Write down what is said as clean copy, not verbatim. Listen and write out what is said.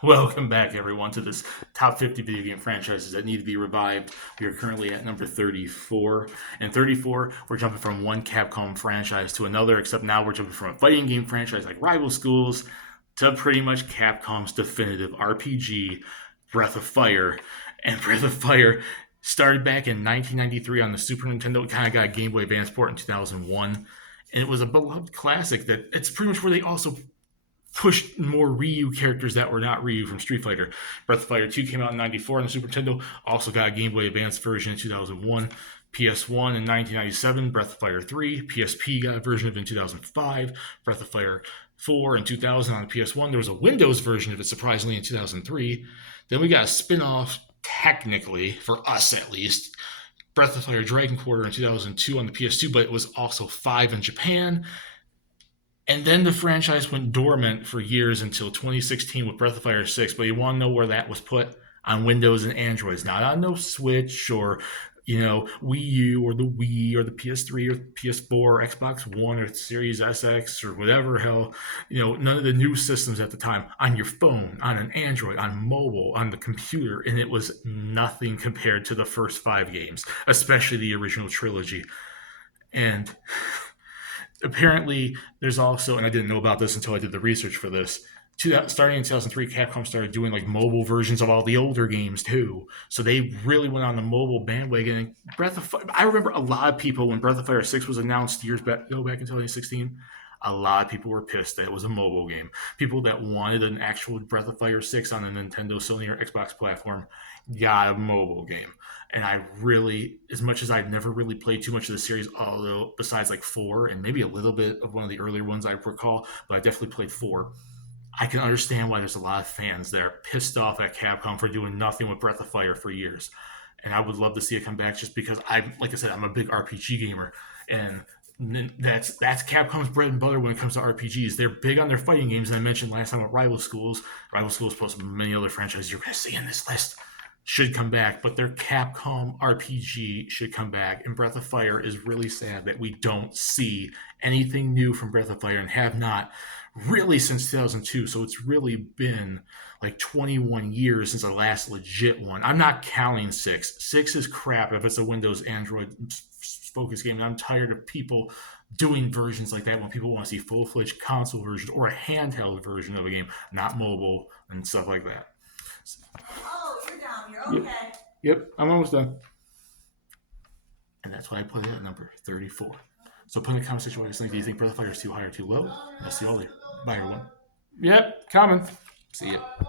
Welcome back, everyone, to this top 50 video game franchises that need to be revived. We are currently at number 34. And 34, we're jumping from one Capcom franchise to another, except now we're jumping from a fighting game franchise like Rival Schools to pretty much Capcom's definitive RPG, Breath of Fire. And Breath of Fire started back in 1993 on the Super Nintendo. It kind of got a Game Boy Advance port in 2001. And it was a beloved classic that it's pretty much where they also pushed more Ryu characters that were not Ryu from Street Fighter. Breath of Fire 2 came out in 94 on the Super Nintendo, also got a Game Boy Advance version in 2001. PS1 in 1997, Breath of Fire 3. PSP got a version of it in 2005. Breath of Fire 4 in 2000 on the PS1. There was a Windows version of it, surprisingly, in 2003. Then we got a spin off, technically, for us at least, Breath of Fire Dragon Quarter in 2002 on the PS2, but it was also 5 in Japan. And then the franchise went dormant for years until 2016 with Breath of Fire 6. But you want to know where that was put? On Windows and Androids, not on no Switch or Wii U or the Wii or the PS3 or PS4 or Xbox One or Series SX or whatever hell. None of the new systems at the time. On your phone, on an Android, on mobile, on the computer, and it was nothing compared to the first 5 games, especially the original trilogy. And apparently there's also, and I didn't know about this until I did the research for this, starting in 2003, Capcom started doing like mobile versions of all the older games too. So they really went on the mobile bandwagon. And Breath of Fire, I remember a lot of people when Breath of Fire 6 was announced years back, back in 2016. A lot of people were pissed that it was a mobile game. People that wanted an actual Breath of Fire 6 on a Nintendo, Sony, or Xbox platform got a mobile game. And I really, as much as I've never really played too much of the series, although besides like 4 and maybe a little bit of one of the earlier ones I recall, but I definitely played 4. I can understand why there's a lot of fans that are pissed off at Capcom for doing nothing with Breath of Fire for years. And I would love to see it come back just because like I said, I'm a big RPG gamer. And that's Capcom's bread and butter when it comes to RPGs. They're big on their fighting games. And I mentioned last time about Rival Schools. Rival Schools plus many other franchises you're going to see in this list should come back, but their Capcom RPG should come back. And Breath of Fire is really sad that we don't see anything new from Breath of Fire and have not really since 2002. So it's really been like 21 years since the last legit one. I'm not counting 6. 6 is crap if it's a Windows Android focus game. And I'm tired of people doing versions like that when people want to see full-fledged console version or a handheld version of a game, not mobile and stuff like that. You're okay. Yep, I'm almost done. And that's why I put it at number 34. So put in the comment section what you think. Do you think Breath of Fire is too high or too low? I'll see you all later. Bye, everyone. Yep, coming. See ya.